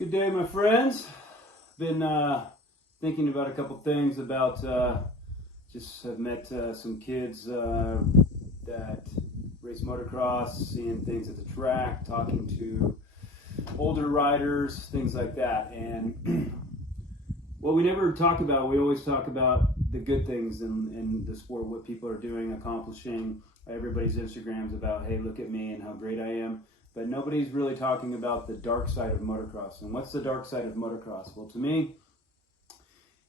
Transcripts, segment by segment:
Good day, my friends. Been thinking about a couple things about just have met some kids that race motocross, seeing things at the track, talking to older riders, things like that. And what we never talk about, we always talk about the good things in the sport, what people are doing, accomplishing. Everybody's Instagrams about, hey, look at me and how great I am. But nobody's really talking about the dark side of motocross. And what's the dark side of motocross? Well, to me,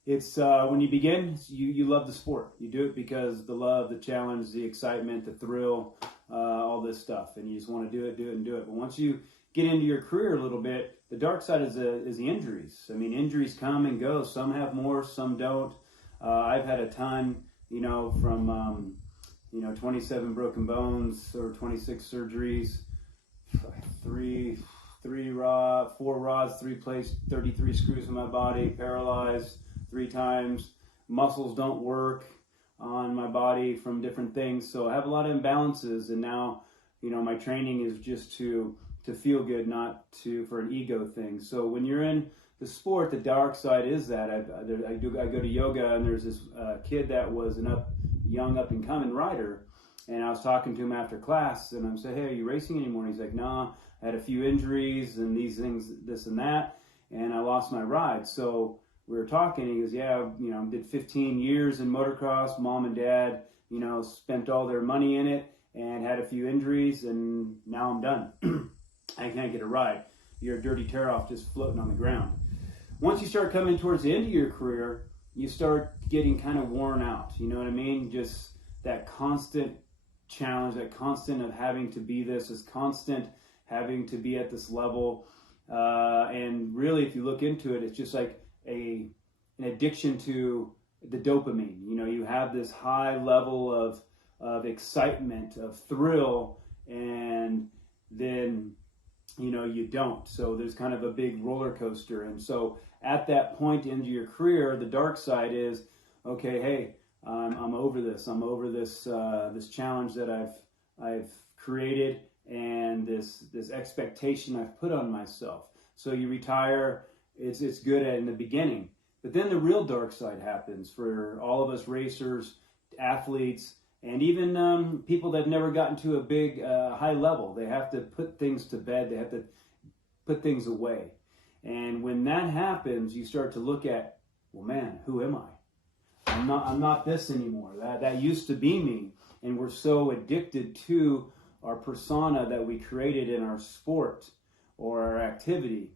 it's when you begin, you love the sport. You do it because the love, the challenge, the excitement, the thrill, all this stuff. And you just want to do it. But once you get into your career a little bit, the dark side is the injuries. I mean, injuries come and go. Some have more, some don't. I've had a ton, from 27 broken bones or 26 surgeries. Four rods, 3 placed, 33 screws in my body, paralyzed 3 times. Muscles don't work on my body from different things. So I have a lot of imbalances, and now, my training is just to feel good, not for an ego thing. So when you're in the sport, the dark side is that I go to yoga, and there's this kid that was a young up and coming rider. And I was talking to him after class, and I'm saying, hey, are you racing anymore? And he's like, nah, I had a few injuries and these things, this and that, and I lost my ride. So we were talking, and he goes, yeah, I did 15 years in motocross. Mom and dad, spent all their money in it and had a few injuries, and now I'm done. I can't get a ride. You're a dirty tear-off just floating on the ground. Once you start coming towards the end of your career, you start getting kind of worn out. You know what I mean? Just that constant challenge, that constant of having to be this constant having to be at this level, and really, if you look into it, it's just like an addiction to the dopamine. You have this high level of excitement, of thrill, and then you don't. So there's kind of a big roller coaster. And so at that point into your career, the dark side is, okay, hey, I'm over this. I'm over this this challenge that I've created, and this expectation I've put on myself. So you retire. It's good in the beginning, but then the real dark side happens for all of us racers, athletes, and even people that have never gotten to a big high level. They have to put things to bed. They have to put things away. And when that happens, you start to look at, well, man, who am I? I'm not this anymore. That used to be me. And we're so addicted to our persona that we created in our sport or our activity,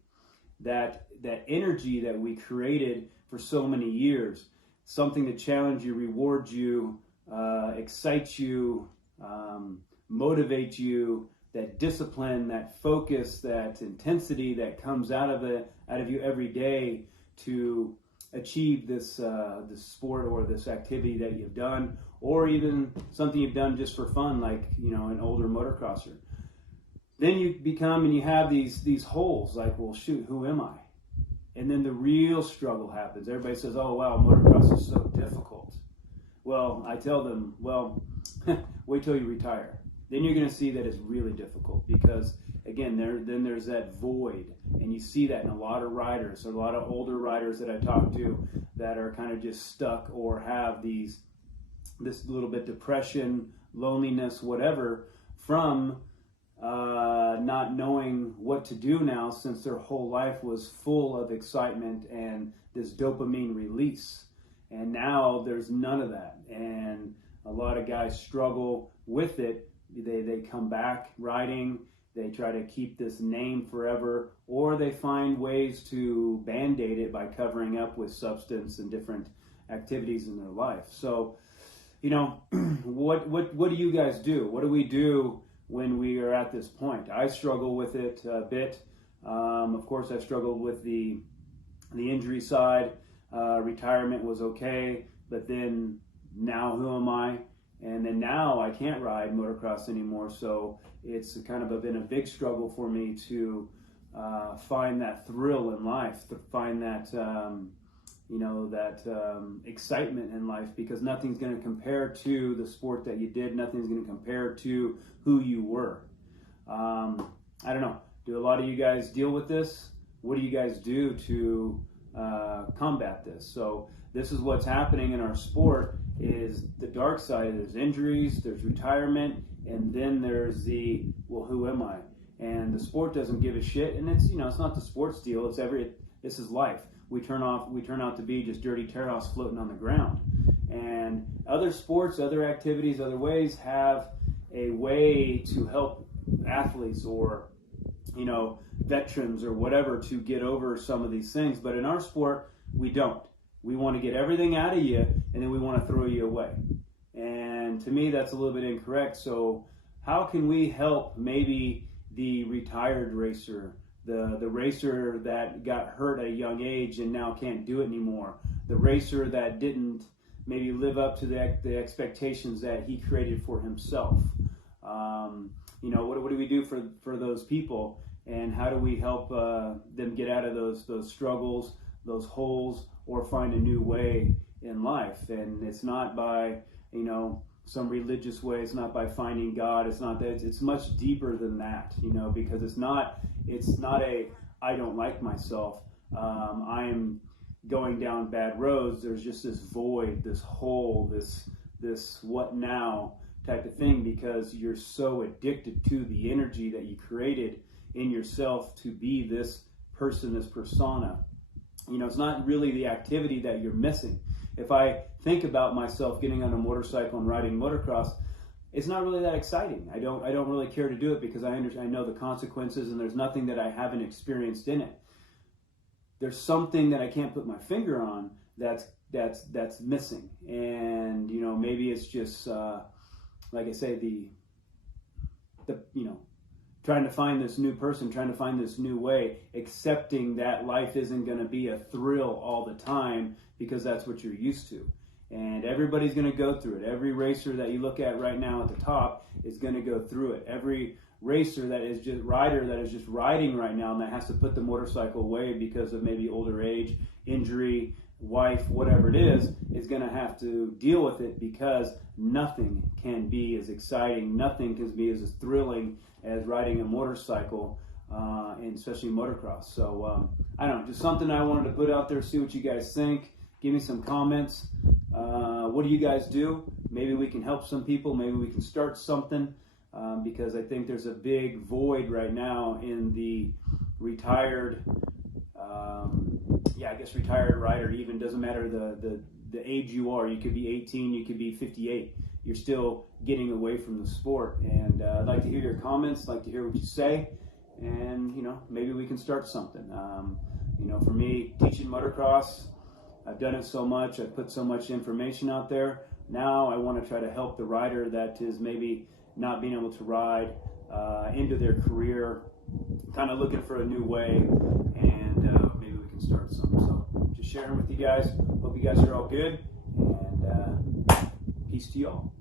that energy that we created for so many years, something to challenge you, reward you, excite you, motivate you, that discipline, that focus, that intensity that comes out of you every day to achieve this sport or this activity that you've done, or even something you've done just for fun, like an older motocrosser. Then you become, and you have these holes, like, well, shoot, who am I? And then the real struggle happens. Everybody says, oh wow, motocross is so difficult. Well, I tell them, well, wait till you retire. Then you're going to see that it's really difficult, because again, there's that void, and you see that in a lot of riders, a lot of older riders that I talk to that are kind of just stuck or have this little bit depression, loneliness, whatever, from not knowing what to do now, since their whole life was full of excitement and this dopamine release. And now there's none of that, and a lot of guys struggle with it. They come back riding, they try to keep this name forever, or they find ways to band-aid it by covering up with substance and different activities in their life. So, what do you guys do? What do we do when we are at this point? I struggle with it a bit. Of course, I've struggled with the injury side. Retirement was okay, but then now who am I? And then now I can't ride motocross anymore, so it's kind of been a big struggle for me to find that thrill in life, to find that excitement in life, because nothing's going to compare to the sport that you did. Nothing's going to compare to who you were. I don't know. Do a lot of you guys deal with this? what do you guys do to combat this? So this is what's happening in our sport, is the dark side. There's injuries, there's retirement, and then there's the, well, who am I? And the sport doesn't give a shit, and it's, you know, it's not the sports deal, this is life. We turn out to be just dirty tear-offs floating on the ground. And other sports, other activities, other ways have a way to help athletes or, you know, veterans or whatever to get over some of these things. But in our sport, we don't. We want to get everything out of you, and then we want to throw you away. And to me, that's a little bit incorrect. So how can we help maybe the retired racer, the racer that got hurt at a young age and now can't do it anymore, the racer that didn't maybe live up to the expectations that he created for himself? You know, what do we do for those people, and how do we help them get out of those struggles, those holes, or find a new way in life? And it's not by, you know, some religious way. It's not by finding God. It's not that. It's much deeper than that, you know, because it's not a I don't like myself. I am going down bad roads. There's just this void, this hole, this what now type of thing, because you're so addicted to the energy that you created in yourself to be this person, this persona. You know, it's not really the activity that you're missing. If I think about myself getting on a motorcycle and riding motocross, it's not really that exciting. I don't really care to do it because I know the consequences, and there's nothing that I haven't experienced in it. There's something that I can't put my finger on that's missing, and you know, maybe it's just like I say, the you know, trying to find this new person, trying to find this new way, accepting that life isn't going to be a thrill all the time because that's what you're used to. And everybody's going to go through it. Every racer that you look at right now at the top is going to go through it. Every racer that is just riding right now and that has to put the motorcycle away because of maybe older age, injury, wife, whatever it is going to have to deal with it, because nothing can be as exciting, nothing can be as thrilling as riding a motorcycle, and especially motocross. So I don't know, just something I wanted to put out there, see what you guys think. Give me some comments. What do you guys do? Maybe we can help some people. Maybe we can start something, because I think there's a big void right now in the retired, retired rider. Even doesn't matter the age you are. You could be 18, you could be 58. You're still getting away from the sport. And I'd like to hear your comments, like to hear what you say, and you know, maybe we can start something. You know, for me, teaching motocross, I've done it so much, I've put so much information out there. Now I want to try to help the rider that is maybe not being able to ride into their career, kind of looking for a new way, and maybe we can start something. So just sharing with you guys. Hope you guys are all good, and peace to you all.